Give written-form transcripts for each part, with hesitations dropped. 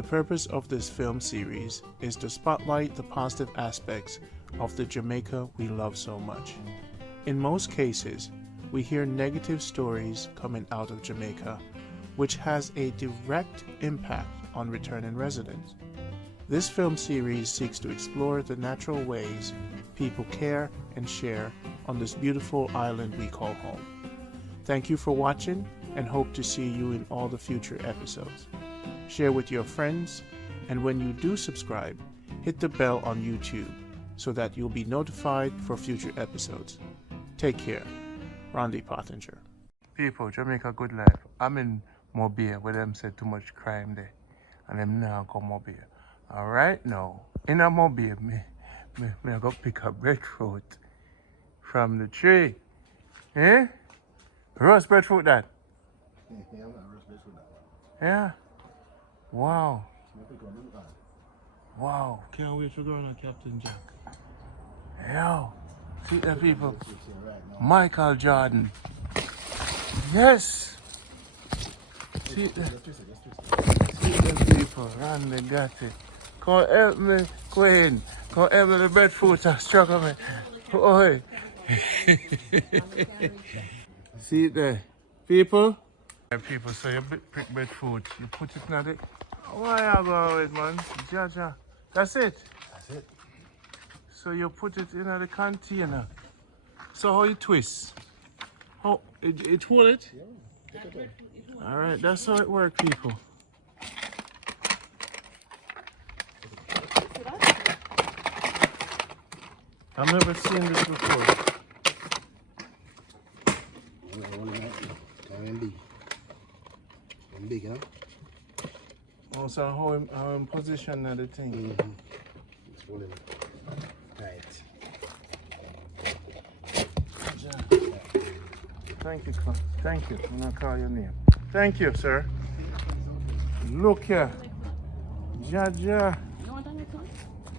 The purpose of this film series is to spotlight the positive aspects of the Jamaica we love so much. In most cases, we hear negative stories coming out of Jamaica, which has a direct impact on returning residents. This film series seeks to explore the natural ways people care and share on this beautiful island we call home. Thank you for watching and hope to see you in all the future episodes. Share with your friends, and when you do subscribe, hit the bell on YouTube so that you'll be notified for future episodes. Take care. Randy Pottinger. People, Jamaica good life. I'm in Mobile where them said too much crime there. And them now come Mobile. Alright now, in a Mobile, me I go pick a breadfruit from the tree. Eh? Roast breadfruit that? Yeah, I'm not roast breadfruit that one. Yeah? Wow. Wow. Can't wait to go on a Captain Jack. Yo. See the people. Michael Jordan. Yes. See the people. Run the got it. Come help me, Queen. Come help me the breadfruit. I struggle me. Oi. See there. People. People, so you pick breadfruit. You put it in the... Why you go with man? Jaja. That's it? That's it. So you put it in the container. So how you twist? How it hold it? Yeah, take it out. Alright, that's how it works, people. I've never seen this before. Big, you know? Oh, so how in position of the thing? It's rolling. Right. Thank you, Clive. Thank you. I'm gonna call your name. Thank you, sir. Look here. Jaja.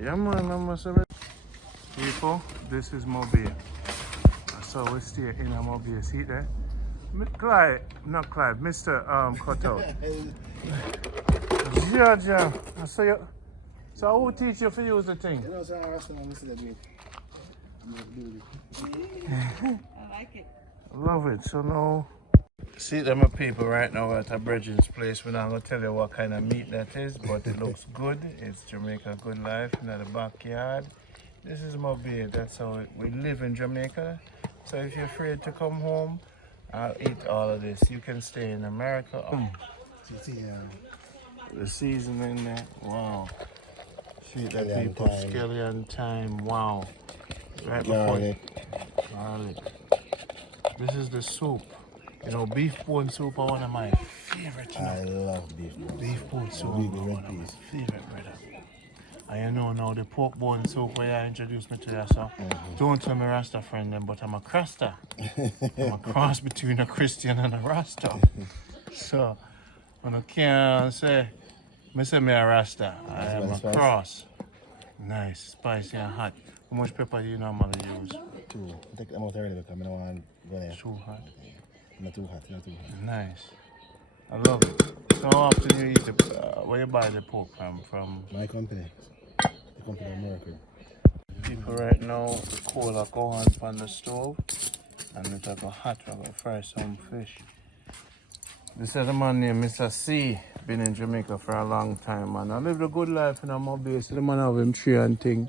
Yeah, man, I'm a people, this is Mobile. So we stay in a Mobile. See there? Clive, not Clive, Mr. Cutout. Jaja. So who teach you to use the thing? You know, so I'm asking Mr. David. I like it. Love it. So now, see them people right now at a Bridget's place. We're not going to tell you what kind of meat that is, but it looks good. It's Jamaica good life in the backyard. This is Mobile. That's how we live in Jamaica. So if you're afraid to come home, I'll eat all of this. You can stay in America. The seasoning there. Wow. See that people. Scallion thyme. Wow. Right before garlic. This is the soup. You know, beef bone soup are one of my favorite. You know? I love beef bone. Beef bone soup. Big red One of my peas. favorite, brother. And you know now the pork bone soup where you introduced me to that, so don't tell me Rasta friend them, but I'm a Crasta. I'm a cross between a Christian and a Rasta. So when I can't say me a Rasta, I am a cross. Nice, spicy and hot. How much pepper do you normally use? 2. Take them out already because I don't want to go there. Too hot. Not too hot, not too hot. Nice. I love it. So how often you eat the, where you buy the pork from? My company. The company of America. People right now, the coal are going on the stove and it's like a hot, we're gonna fry some fish. This is the man named Mr. C. Been in Jamaica for a long time, man. I live a good life in a mobile. See the man have him tree and thing.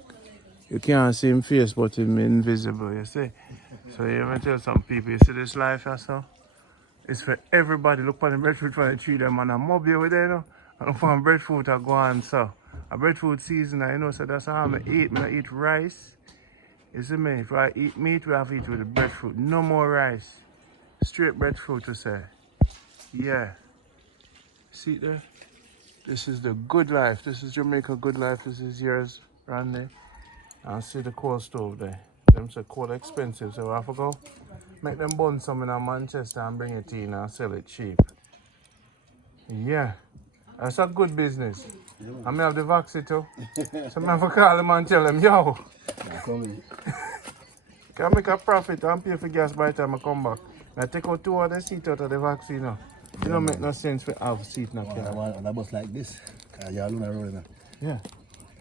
You can't see him face, but him invisible, you see. So you ever tell some people, you see this life or so? It's for everybody. Look for the breadfruit for the tree, them man. I'm mobile with there, you know. I look for breadfruit I go on, so. A breadfruit season, you know, so that's how I eat. I eat rice. You see me? If I eat meat, we have to eat with the breadfruit. No more rice. Straight breadfruit to say. Yeah. See there? This is the good life. This is Jamaica good life. This is yours, Randy. And see the coal stove there. Them say coal expensive, so I have to go make them bun some in Manchester and bring it in and sell it cheap. Yeah. That's a good business. I may have the vaccine too. So I have to call them and tell them, yo. Can I make a profit and pay for gas by the time I come back? I take out 2 other seats out of the vaccine now. It don't make no sense for have seat in a car. On a bus like this, Yeah, Luna rolling now. Yeah.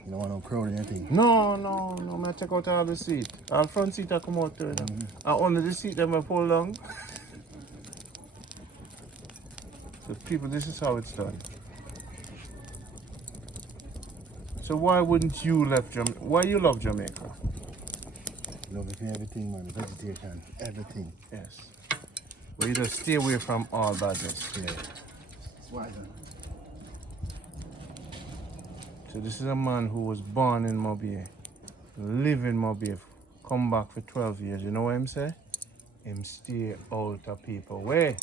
You don't want no crowd or anything. No, I take out all the seat. All front seat I come out to it. And only the seat them I pull down. So people, this is how it's done. So why wouldn't you left Jamaica? Why you love Jamaica? Love it for everything, man. Vegetation, everything. Yes. Well, you just stay away from all badness. Yeah. It's wise, man. So this is a man who was born in Mobile, live in Mobile, come back for 12 years. You know what him say? Him stay out of people way.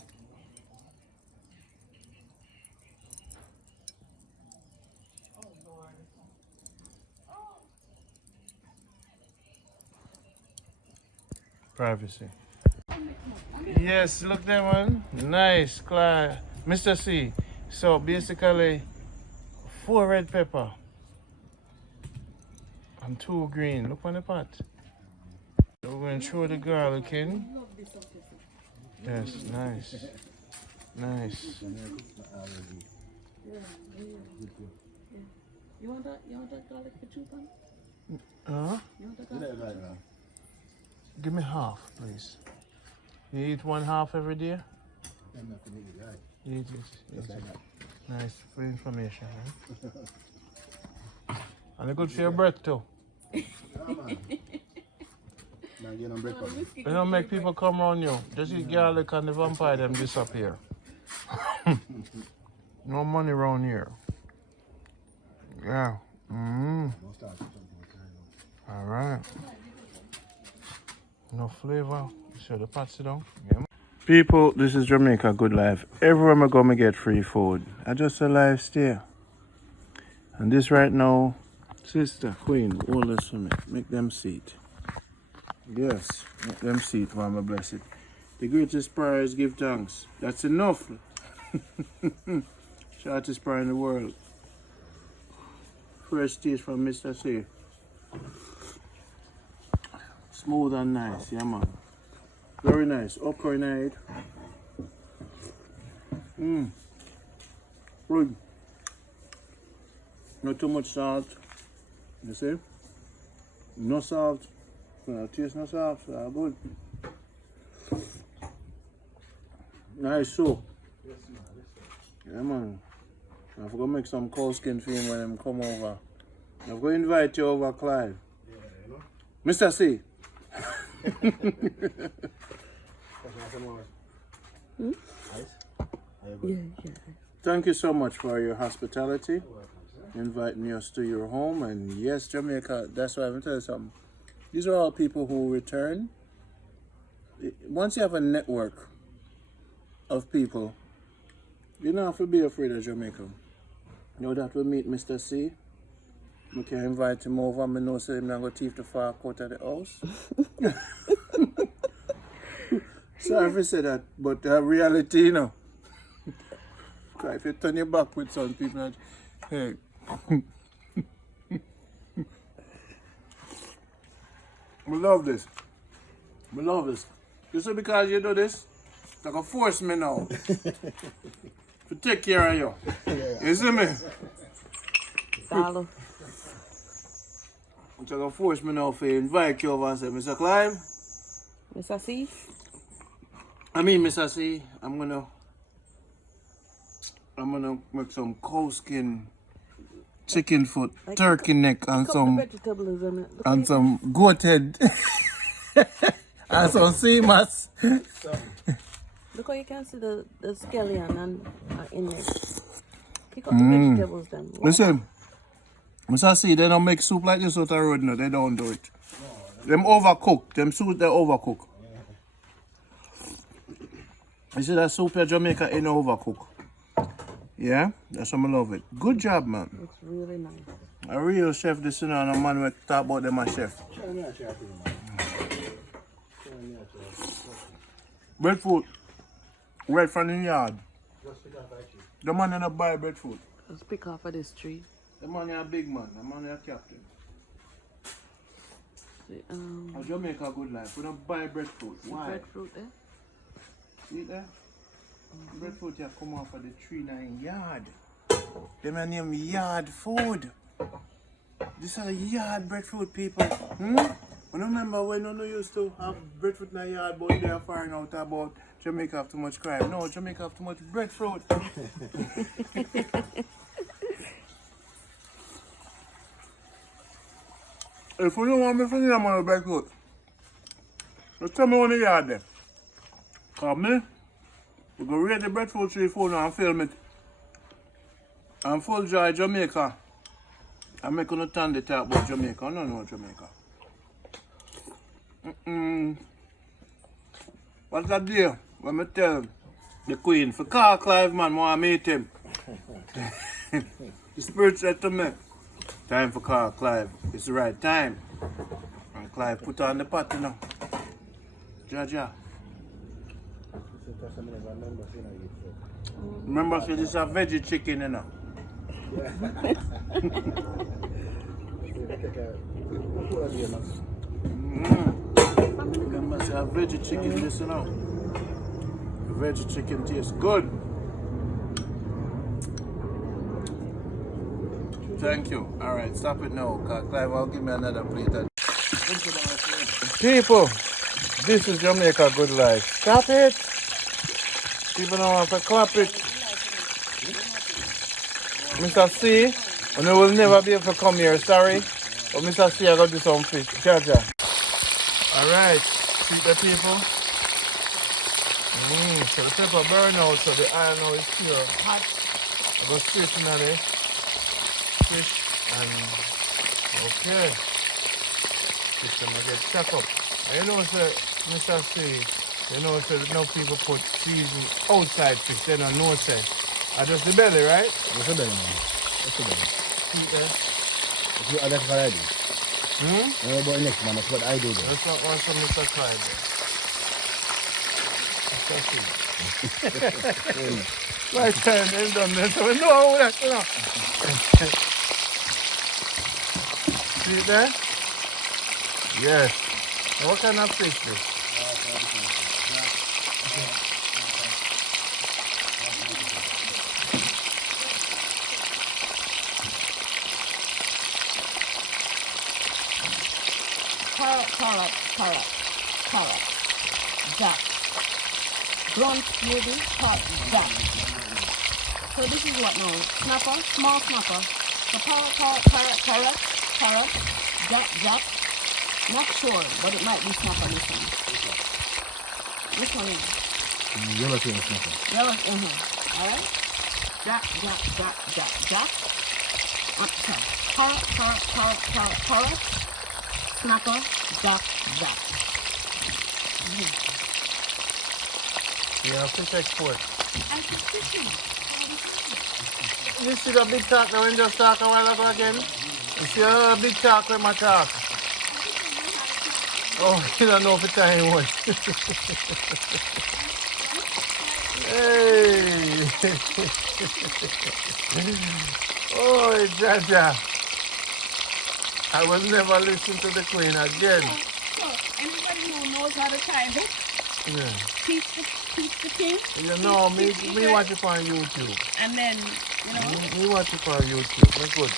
Privacy. Yes, look there, man. Nice, Clive. Mr. C. So basically, 4 red pepper and 2 green. Look on the pot. So we're going to throw the garlic in. Yes, nice. Nice. You want that garlic for 2 pounds? Huh? You want that garlic? Give me half, please. You eat 1/2 every day? You eat it. Nice for information, right? And it's good for your breath too. Yeah, man. Now get on breakfast. You don't make people come around you. Just eat garlic and the vampire them disappear. No money around here. Yeah. All right. No flavor. So the pot sit down. Yeah. People, this is Jamaica Good Life. Everywhere I go, I get free food. I just a lifestyle. And this right now, sister, queen, hold this for me. Make them seat. Yes, make them seat while I bless it. The greatest prayer is give thanks. That's enough. Shortest prayer in the world. First taste from Mr. C. Smooth and nice, yeah man. Very nice. Okra in it. Good. Not too much salt. You see? No salt. Taste no salt. So good. Nice soup. Yeah man. I'm going to make some cold skin for him when him come over. I'm going to invite you over, Clive. Mr. C. Thank you so much for your hospitality, inviting us to your home. And yes, Jamaica, that's why I'm going to tell you something. These are all people who return. Once you have a network of people, you don't have to be afraid of Jamaica. You know that we meet Mr. C. We can invite him over. I know say him not going to thief the far out of the house. Sorry if I say that, but reality, you know. If you turn your back with some people, hey. We love this. We love this. You see, because you do this, you're going to force me now to take care of you. You see me? Dollar. You're going to force me now to invite you over and say, Mr. Clive. Mr. C? Mr. C, I'm gonna make some cow skin, chicken foot, turkey neck, and some goat head, and some sea moss. Look how you can see the scallion and in there. Pick up the vegetables then. Listen, Mr. C, they don't make soup like this out of the road, no, they don't do it. Them overcook, them soup they overcook. You see that soup at Jamaica ain't overcook. Yeah? That's why I love it. Good job, man. It's really nice. A real chef, this is not a man who talk about them as chef. Breadfruit. Right from the yard. The man in a buy breadfruit. Let's pick off of this tree. The man is a big man. The man is a captain. See, Jamaica Good Life. We don't buy breadfruit. Why? Breadfruit there. See there? Breadfruit here come off of the tree in the yard. Them are name yard food. This are yard breadfruit people. I remember when no used to have breadfruit in the yard, but they are firing out about Jamaica have too much crime. No, Jamaica have too much breadfruit. If you don't want me to name on the breadfruit, just tell me when the yard there. Call me. We go rate the breadfruit tree phone and film it. And full joy Jamaica. I make you turn the talk about Jamaica. I don't know Jamaica. What's that deal? When I tell the Queen for call Clive, man, I want to meet him. The Spirit said to me, time for call Clive. It's the right time. And Clive put on the pot, you know. Jaja. Remember, say this is a veggie chicken, you know. Remember, say a veggie chicken, this, you know. Veggie chicken tastes good. Thank you. Alright, stop it now. Clive, I'll give me another plate. People, this is Jamaica Good Life. Stop it. People don't want to clap it. Mr. C, and you will never be able to come here, sorry. But Mr. C, I got to do some fish. Jaja. Alright, see the people. So the pepper burn out, so the iron now is still hot. I go straight in on it. Fish and okay. Fish gonna get stuck up. And you know, sir, Mr. C, you know, sir, no people put season outside fish, they don't know, sir. I just the belly, right? What's the belly, man? What's the belly? See there? That's what I do. I know about the next man, that's what I do there. That's not one from Mr. Clive there. Right time, they've done this, so we know how that, you know. See it there? Yes. Now what kind of fish is this? Carrot. Jack. Blunt, maybe, jack. So this is what now? Snapper, small snapper. So carrot, jack. Not sure, but it might be snapper this one. This one is. Yellow thing is snapper. Yellow, alright? Jack. Carrot. Snapper, jack. Yeah, fish export. I can fishing. You see the big talk that we just talked a while ago again? You see a big talk when I talk? Oh, you don't know if it's time one. Hey! Oh, Jaja. I will never listen to the Queen again. So, anybody who knows how to tie it, Yeah. teach the kids. You know, me watch it on YouTube. And then, you know. Me watch it on YouTube. That's good.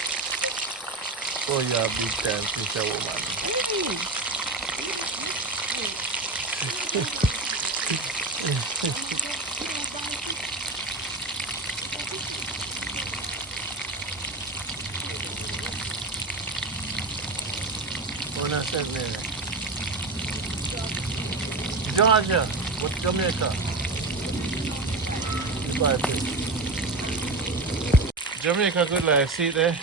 Oh, yeah, big time fisher woman. What I said there? Georgia, what's Jamaica? Jamaica Good Life, see there?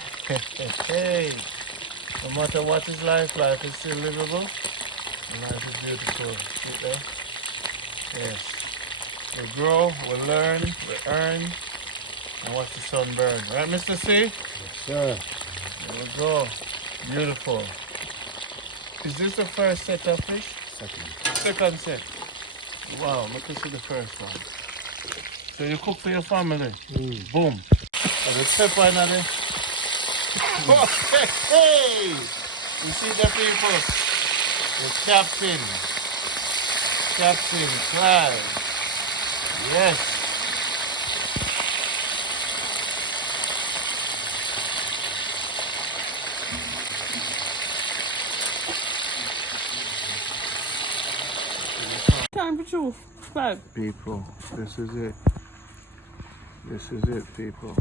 Hey, no matter what is life is still livable. And life is beautiful. See there? Yes. We grow, we learn, we earn, and watch the sun burn. Right, Mr. C? Yes, sir. There we go. Beautiful. Is this the first set of fish? Second set. Wow, look at the first one. So you cook for your family? Boom. So the pepper in there. Hey! You see the people? The Captain Clive. Yes. time for truth. Clive. People, this is it. This is it, people.